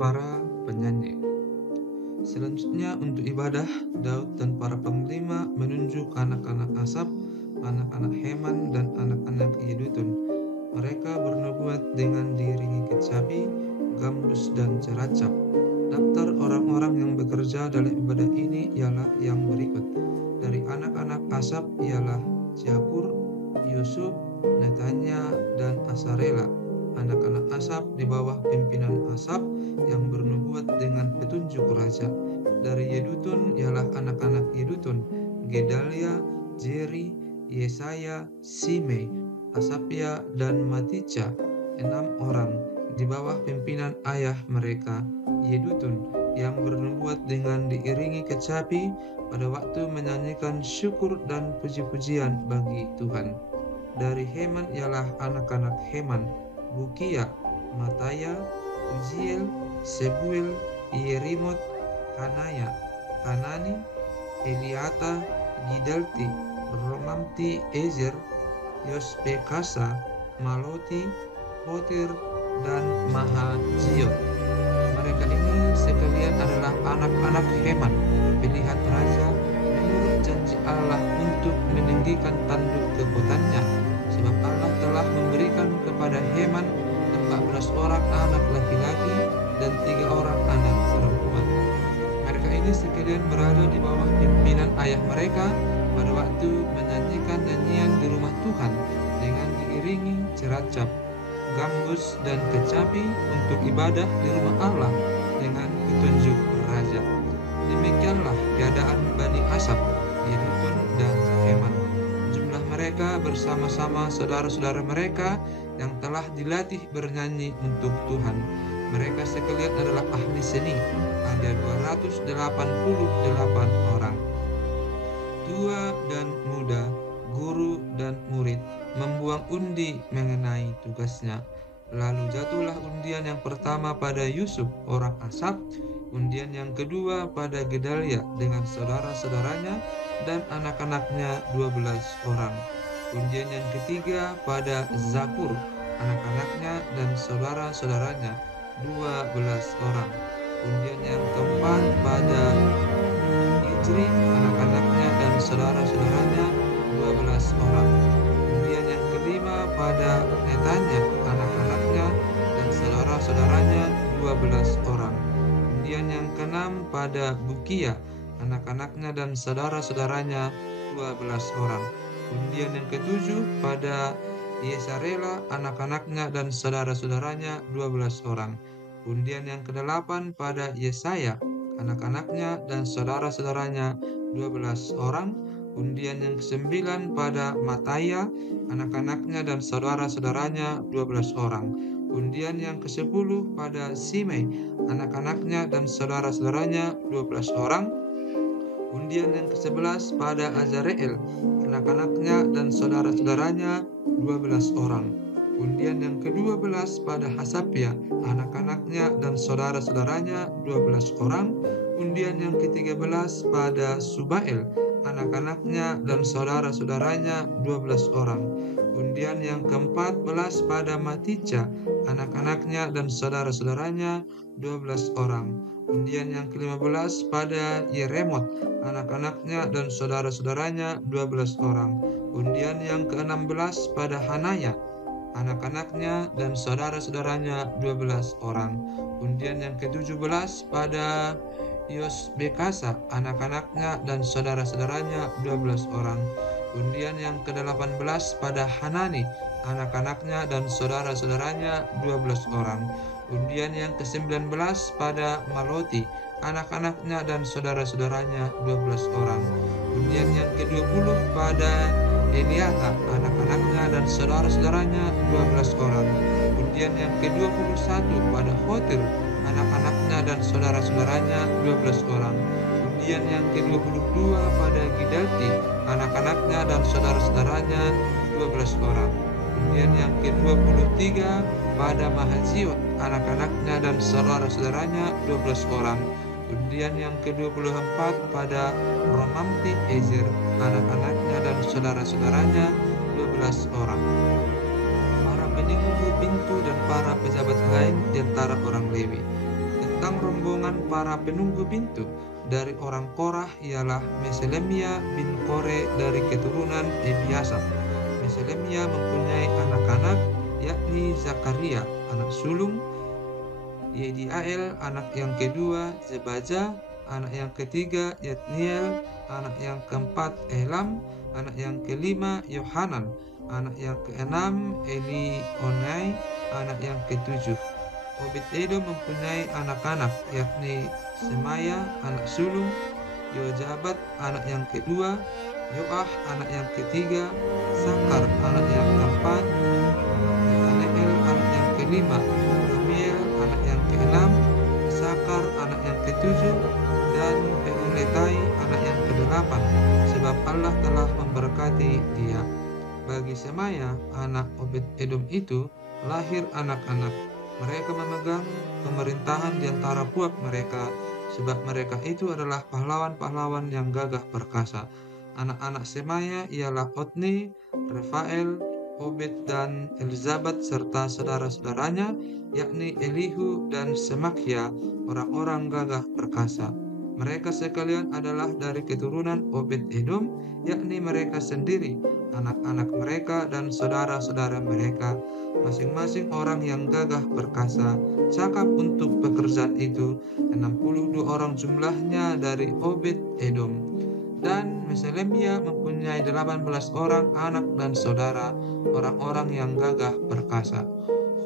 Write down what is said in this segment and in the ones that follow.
para penyanyi. Selanjutnya untuk ibadah, Daud dan para panglima menunjuk anak-anak Asaf, anak-anak Heman, dan anak-anak Yedutun. Mereka bernubuat dengan diiringi kecapi, gambus, dan ceracap. Daftar orang-orang yang bekerja dalam ibadah ini ialah yang berikut. Dari anak-anak Asaf ialah Zakur, Yusuf, Netanya, dan Asarela. Anak-anak Asaf di bawah pimpinan Asaf yang bernubuat dengan petunjuk raja. Dari Yedutun ialah anak-anak Yedutun, Gedalia, Jeri, Yesaya, Simei, Asapia, dan Matica, 6 orang di bawah pimpinan ayah mereka, Yedutun, yang bernubuat dengan diiringi kecapi pada waktu menyanyikan syukur dan puji-pujian bagi Tuhan. Dari Heman ialah anak-anak Heman, Bukia, Mataya, Uziel, Sebuel, Yerimot, Hanaya, Hanani, Eliata, Gidalti, Romamti, Ezer, Yosbekasa, Maloti, Hotir, dan Mahaziot. Mereka ini sekalian adalah anak-anak Heman, pilihan raja menurut janji Allah untuk meninggikan tanduk kekuatannya, sebab Allah telah memberikan kepada Heman 14 orang anak laki-laki dan 3 orang anak perempuan. Mereka ini sekalian berada di bawah pimpinan ayah mereka pada waktu menyanyikan nyanyian di rumah Tuhan dengan diiringi ceracap, gambus, dan kecapi untuk ibadah di rumah Allah dengan petunjuk raja. Demikianlah keadaan Bani Asaf, Yedutun, dan Heman. Jumlah mereka bersama-sama saudara-saudara mereka yang telah dilatih bernyanyi untuk Tuhan. Mereka sekalian adalah ahli seni, ada 288 orang. Tua dan muda, guru dan murid membuang undi mengenai tugasnya. Lalu jatuhlah undian yang pertama pada Yusuf orang Asaf, undian yang kedua pada Gedalia dengan saudara-saudaranya dan anak-anaknya 12 orang. Undian yang ketiga pada Zakur, anak-anaknya dan saudara-saudaranya 12 orang. Undian yang keempat pada Ijri, anak-anaknya dan saudara-saudaranya 12 orang. Undian yang kelima pada Netanya, anak-anaknya dan saudara-saudaranya 12 orang. Undian yang keenam pada Bukia, anak-anaknya dan saudara-saudaranya 12 orang. Undian yang ketujuh pada Yesarela, anak-anaknya dan saudara-saudaranya 12 orang. Undian yang kedelapan pada Yesaya, anak-anaknya dan saudara-saudaranya 12 orang. Undian yang kesembilan pada Mataya, anak-anaknya dan saudara-saudaranya 12 orang. Undian yang ke-10 pada Simei, anak-anaknya dan saudara-saudaranya 12 orang. Undian yang ke-11 pada Azareel, anak-anaknya dan saudara-saudaranya 12 orang. Undian yang ke-12 pada Hasapia, anak-anaknya dan saudara-saudaranya 12 orang. Undian yang ke-13 pada Subael, anak-anaknya dan saudara-saudaranya 12 orang. Undian yang ke-14 pada Matica, anak-anaknya dan saudara-saudaranya 12 orang. Undian yang ke-15 pada Yeremot, anak-anaknya dan saudara-saudaranya 12 orang. Undian yang ke-16 pada Hanaya, anak-anaknya dan saudara-saudaranya 12 orang. Undian yang ke-17 pada Yosbekasa, anak-anaknya dan saudara-saudaranya 12 orang. Undian yang ke-18 pada Hanani, anak-anaknya dan saudara-saudaranya 12 orang. Undian yang ke-19 pada Maloti, anak-anaknya dan saudara-saudaranya 12 orang. Undian yang ke-20 pada Eliata, anak-anaknya dan saudara-saudaranya 12 orang. Undian yang ke-21 pada Hotir, anak-anaknya dan saudara-saudaranya 12 orang. Undian yang ke-22 pada Gidalti, anak-anaknya dan saudara-saudaranya 12 orang. Undian yang ke-23 pada Mahaziot, anak-anaknya dan saudara-saudaranya 12 orang. Undian yang ke-24 pada Romamti Ezer, anak-anaknya dan saudara-saudaranya 12 orang. Para penunggu pintu dan para pejabat lain di antara orang Lewi. Tentang rombongan para penunggu pintu, dari orang Korah ialah Meselemia bin Kore dari keturunan Ebiasaf. Meselemia mempunyai anak-anak, yakni Zakaria, anak sulung, Yediael, anak yang kedua, Zebaja, anak yang ketiga, Yatniel, anak yang keempat, Elam, anak yang kelima, Yohanan, anak yang keenam, Elionai, anak yang ketujuh. Obed-Edom mempunyai anak-anak, yakni Semaya, anak sulung, Yozabat, anak yang kedua, Yoah, anak yang ketiga, Sakar, anak yang keempat, Netaneel, anak yang kelima, Ramiel, anak yang keenam, Sakar, anak yang ketujuh, dan Peuletai, anak yang kedelapan, sebab Allah telah memberkati dia. Bagi Semaya, anak Obed-Edom itu, lahir anak-anak. Mereka memegang pemerintahan di antara puak mereka, sebab mereka itu adalah pahlawan-pahlawan yang gagah perkasa. Anak-anak Semaya ialah Otni, Refael, Obed, dan Elzabat, serta saudara-saudaranya, yakni Elihu dan Semakhya, orang-orang gagah perkasa. Mereka sekalian adalah dari keturunan Obed-Edom, yakni mereka sendiri, anak-anak mereka dan saudara-saudara mereka, masing-masing orang yang gagah perkasa, cakap untuk pekerjaan itu, 62 orang jumlahnya dari Obed-Edom. Dan Meselemia mempunyai 18 orang anak dan saudara, orang-orang yang gagah perkasa.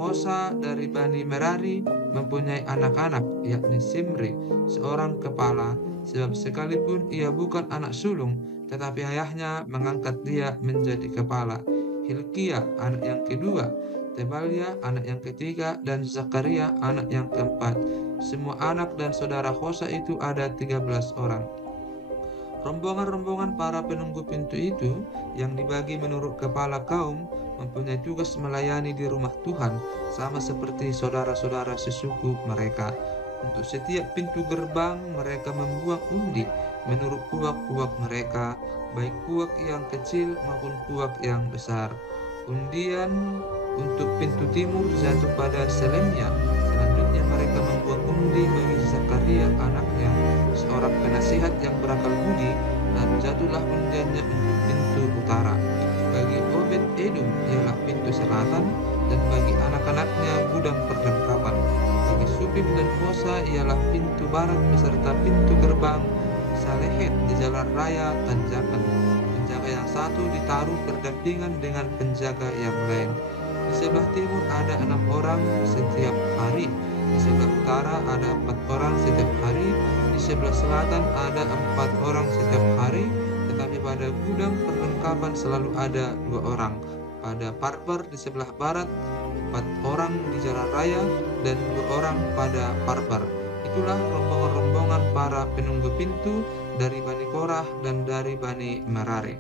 Hosa dari Bani Merari mempunyai anak-anak, yakni Simri, seorang kepala, sebab sekalipun ia bukan anak sulung, tetapi ayahnya mengangkat dia menjadi kepala. Hilkia, anak yang kedua, Tebalia, anak yang ketiga, dan Zakaria, anak yang keempat. Semua anak dan saudara Hosa itu ada 13 orang. Rombongan-rombongan para penunggu pintu itu, yang dibagi menurut kepala kaum, mempunyai tugas melayani di rumah Tuhan, sama seperti saudara-saudara sesuku mereka. Untuk setiap pintu gerbang mereka membuang undi menurut puak-puak mereka, baik puak yang kecil maupun puak yang besar. Undian untuk pintu timur jatuh pada Selemia. Selanjutnya mereka membuang undi bagi Zakaria anaknya, seorang penasihat yang berakal budi, dan jatuhlah undiannya untuk pintu utara. Bagi Obed-Edom ialah pintu selatan, dan bagi anak-anaknya gudang perlengkapan. Bagi Supim dan Hosa ialah pintu barat beserta pintu gerbang Salehet di jalan raya tanjakan. Penjaga yang satu ditaruh berdampingan dengan penjaga yang lain. Di sebelah timur ada 6 orang setiap hari. Di sebelah utara ada 4 orang setiap hari. Di sebelah selatan ada 4 orang setiap hari. Tetapi pada gudang perlengkapan selalu ada 2 orang. Pada Parper di sebelah barat, 4 orang di jalan raya, dan 2 orang pada Parper. Itulah rombongan-rombongan para penunggu pintu dari Bani Korah dan dari Bani Merari.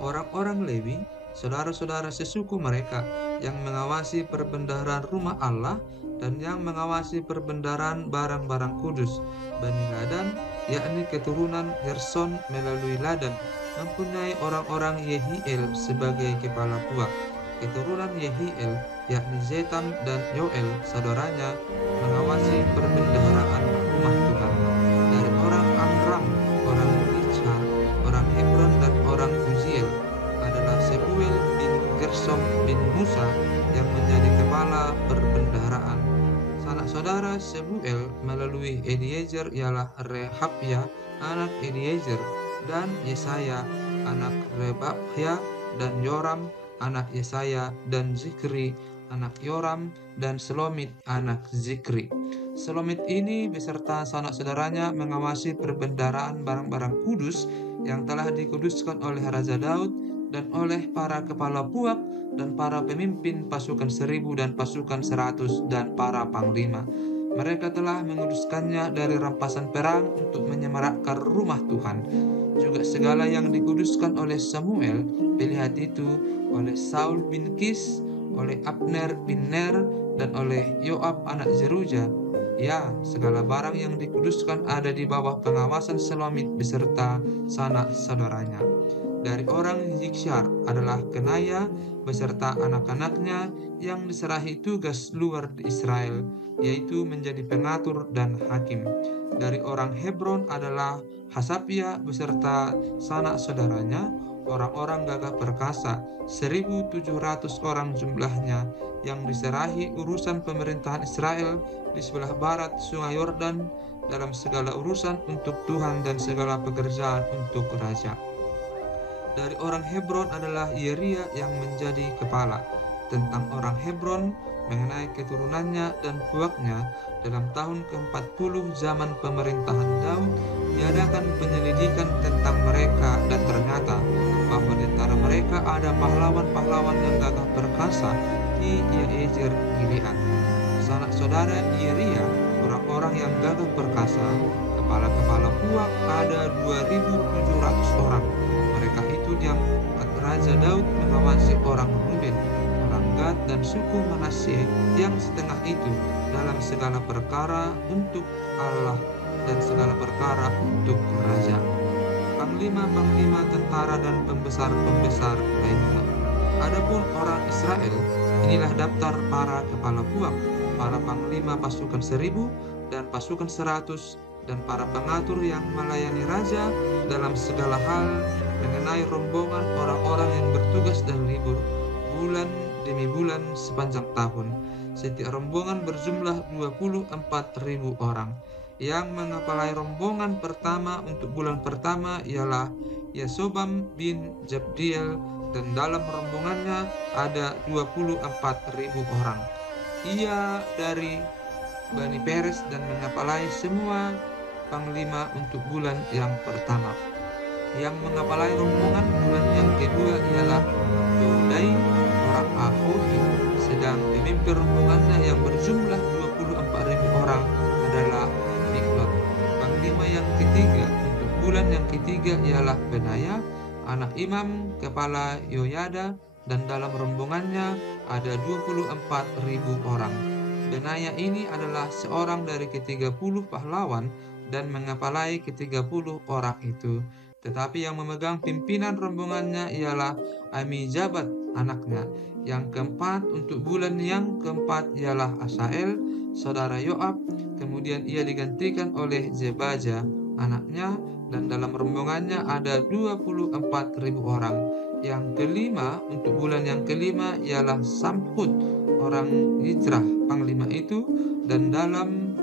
Orang-orang Lewi, saudara-saudara sesuku mereka, yang mengawasi perbendaharaan rumah Allah dan yang mengawasi perbendaharaan barang-barang kudus. Bani Ladan, yakni keturunan Gerson melalui Ladan, mempunyai orang-orang Yehiel sebagai kepala puak. Keturunan Yehiel, yakni Zetam dan Yoel, saudaranya, mengawasi perbendaharaan rumah Tuhan. Dari orang Amram, orang Ichar, orang Hebron, dan orang Uziel adalah Sebuel bin Gersom bin Musa yang menjadi kepala perbendaharaan. Sanak saudara Sebuel melalui Eliezer ialah Rehabya, anak Eliezer, dan Yesaya, anak Rebahya, dan Yoram, anak Yesaya, dan Zikri, anak Yoram, dan Selomit, anak Zikri. Selomit ini beserta sanak saudaranya mengawasi perbendaharaan barang-barang kudus yang telah dikuduskan oleh Raja Daud dan oleh para kepala puak dan para pemimpin pasukan 1000 dan pasukan 100 dan para panglima. Mereka telah menguduskannya dari rampasan perang untuk menyemarakkan rumah Tuhan. Juga segala yang dikuduskan oleh Samuel, pelihat itu, oleh Saul bin Kis, oleh Abner bin Ner, dan oleh Yoab anak Zeruja. Ya, segala barang yang dikuduskan ada di bawah pengawasan Selomit beserta sanak saudaranya. Dari orang Yiksyar adalah Kenaya beserta anak-anaknya yang diserahi tugas luar di Israel, yaitu menjadi pengatur dan hakim. Dari orang Hebron adalah Hasapia beserta sanak saudaranya, orang-orang gagah perkasa, 1.700 orang jumlahnya, yang diserahi urusan pemerintahan Israel di sebelah barat Sungai Yordan dalam segala urusan untuk Tuhan dan segala pekerjaan untuk raja. Dari orang Hebron adalah Yeria yang menjadi kepala. Tentang orang Hebron mengenai keturunannya dan puaknya, dalam tahun ke-40 zaman pemerintahan Daud diadakan penyelidikan tentang mereka, dan ternyata bahwa di antara mereka ada pahlawan-pahlawan yang gagah perkasa di Yaezer Gilead. Sanak saudara Yeria, orang-orang yang gagah perkasa, kepala-kepala puak ada 2.700 orang. Mereka itu diangkat Raja Daud mengawasi orang Ruben, orang Gad, dan suku Manasye yang setengah itu dalam segala perkara untuk Allah dan segala perkara untuk raja. Panglima-panglima tentara dan pembesar-pembesar lainnya. Adapun orang Israel, inilah daftar para kepala puak, para panglima pasukan 1.000 dan pasukan 100, dan para pengatur yang melayani raja dalam segala hal mengenai rombongan orang-orang yang bertugas dan libur, bulan demi bulan sepanjang tahun. Setiap rombongan berjumlah 24.000 orang. Yang mengepalai rombongan pertama untuk bulan pertama ialah Yasobam bin Jabdiel, dan dalam rombongannya ada 24.000 orang. Ia dari Bani Peres dan mengepalai semua panglima untuk bulan yang pertama. Yang mengepalai rombongan bulan yang kedua ialah Dodai orang Ahohi, sedang pemimpin rombongannya yang berjumlah 24.000 orang adalah Miklot. Panglima yang ketiga untuk bulan yang ketiga ialah Benaya, anak imam, kepala Yoyada, dan dalam rombongannya ada 24.000 orang. Benaya ini adalah seorang dari ke-30 pahlawan dan mengepalai ke-30 orang itu. Tetapi yang memegang pimpinan rombongannya ialah Amijabat anaknya. Yang keempat untuk bulan yang keempat ialah Asael, saudara Yoab. Kemudian ia digantikan oleh Zebaja anaknya, dan dalam rombongannya ada 24.000 orang. Yang kelima untuk bulan yang kelima ialah Samhut orang Hijrah panglima itu, dan dalam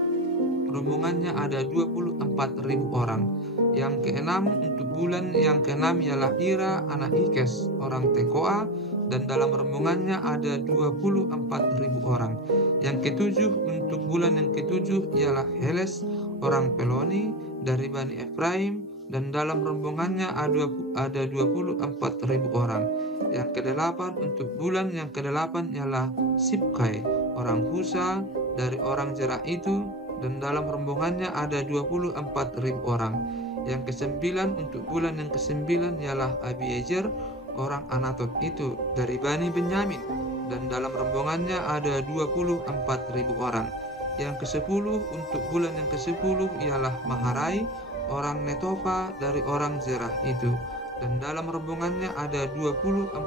rombongannya ada 24.000 orang. Yang keenam untuk bulan yang keenam ialah Ira anak Ikes orang Tekoa, dan dalam rombongannya ada 24.000 orang. Yang ketujuh untuk bulan yang ketujuh ialah Heles orang Peloni dari Bani Efraim, dan dalam rombongannya ada 24.000 orang. Yang kedelapan untuk bulan yang kedelapan ialah Sibkai orang Husa dari orang Zerah itu, dan dalam rombongannya ada 24.000 orang. Yang kesembilan untuk bulan yang kesembilan ialah Abiezer orang Anatot itu dari Bani Benyamin, dan dalam rombongannya ada 24.000 orang. Yang kesepuluh untuk bulan yang kesepuluh ialah Maharai orang Netofa dari orang Zerah itu, dan dalam rombongannya ada 24.000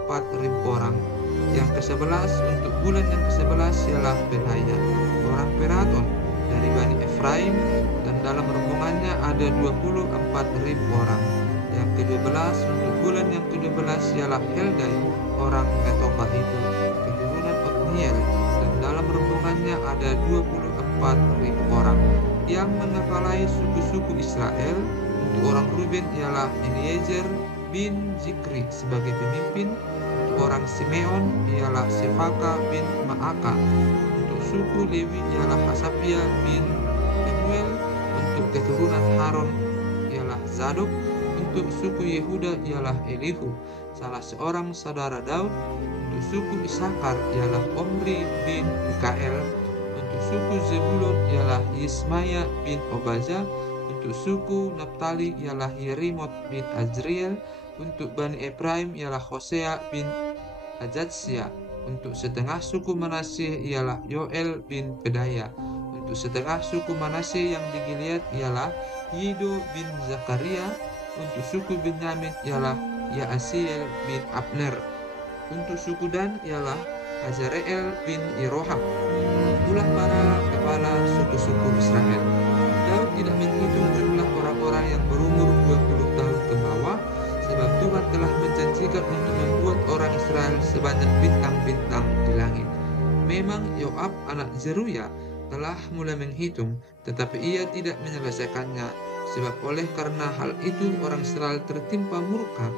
orang. Yang ke-11 untuk bulan yang ke-11 ialah Benaya orang Peraton dari Bani Efraim, dan dalam rombongannya ada 24.000 orang. Yang ke-12 untuk bulan yang ke-12 ialah Heldai orang Netofa itu, keturunan Otniel, dan dalam rombongannya ada 24.000 orang. Yang mengepalai suku-suku Israel untuk orang Ruben ialah Eliezer bin Zikri sebagai pemimpin. Untuk orang Simeon ialah Sefaka bin Maaka. Untuk suku Lewi ialah Hasapia bin Kemuel. Untuk keturunan Haron ialah Zadok. Untuk suku Yehuda ialah Elihu, salah seorang saudara Daud. Untuk suku Isakar ialah Omri bin Mikael. Untuk suku Zebulon ialah Yismaya bin Obaza. Untuk suku Naftali ialah Yerimot bin Azriel. Untuk Bani Efraim ialah Hosea bin Ajatsya. Untuk setengah suku Manasye ialah Yoel bin Pedaya. Untuk setengah suku Manasye yang di Gilead ialah Yido bin Zakaria. Untuk suku Benyamin ialah Yaasiel bin Abner. Untuk suku Dan ialah Azareel bin Yeroham. Itulah para kepala suku-suku Israel. Daud tidak menghitung jumlah orang-orang yang berumur 20 tahun ke bawah, sebab Tuhan telah menjanjikan untuk membuat orang Israel sebanyak bintang-bintang di langit. Memang Yoab anak Zeruya telah mulai menghitung, tetapi ia tidak menyelesaikannya, sebab oleh karena hal itu orang Israel tertimpa murka.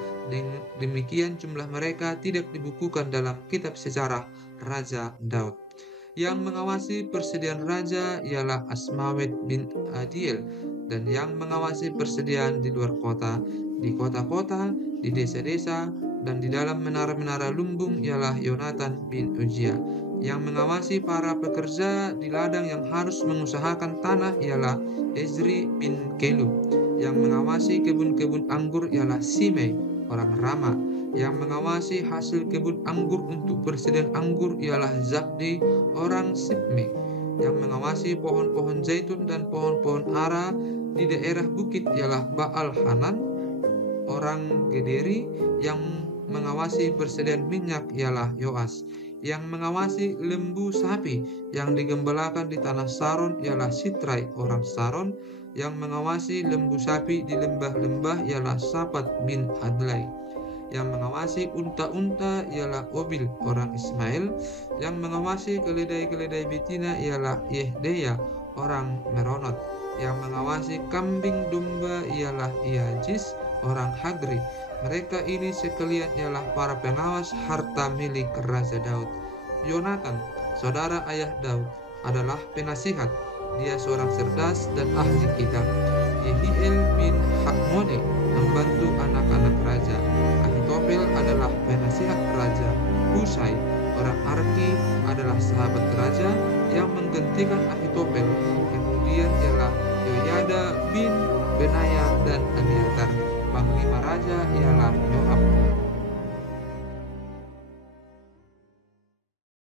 Demikian jumlah mereka tidak dibukukan dalam kitab sejarah Raja Daud. Yang mengawasi persediaan raja ialah Asmawet bin Adiel, dan yang mengawasi persediaan di luar kota, di kota-kota, di desa-desa, dan di dalam menara-menara lumbung ialah Yonatan bin Uzia. Yang mengawasi para pekerja di ladang yang harus mengusahakan tanah ialah Ezri bin Kelub. Yang mengawasi kebun-kebun anggur ialah Simei, orang Rama. Yang mengawasi hasil kebun anggur untuk persediaan anggur ialah Zabdi, orang Sibmi. Yang mengawasi pohon-pohon zaitun dan pohon-pohon ara di daerah bukit ialah Baal Hanan, orang Gederi. Yang mengawasi persediaan minyak ialah Yoas. Yang mengawasi lembu sapi yang digembalakan di tanah Saron ialah Sitrai, orang Saron. Yang mengawasi lembu sapi di lembah-lembah ialah Sapat bin Adlai. Yang mengawasi unta-unta ialah Obil, orang Ismail. Yang mengawasi keledai-keledai betina ialah Yehdeya, orang Meronot. Yang mengawasi kambing domba ialah Iajis, orang Hagri. Mereka ini sekalian ialah para pengawas harta milik Raja Daud. Yonatan, saudara ayah Daud, adalah penasihat. Dia seorang cerdas dan ahli kitab. Yehiel bin Hakmoni membantu anak-anak raja. Ahitofel adalah penasihat raja. Husai, orang Arki, adalah sahabat raja yang menggantikan Ahitofel. Kemudian ialah Yoyada bin Benaya dan Abiatar. Panglima raja ialah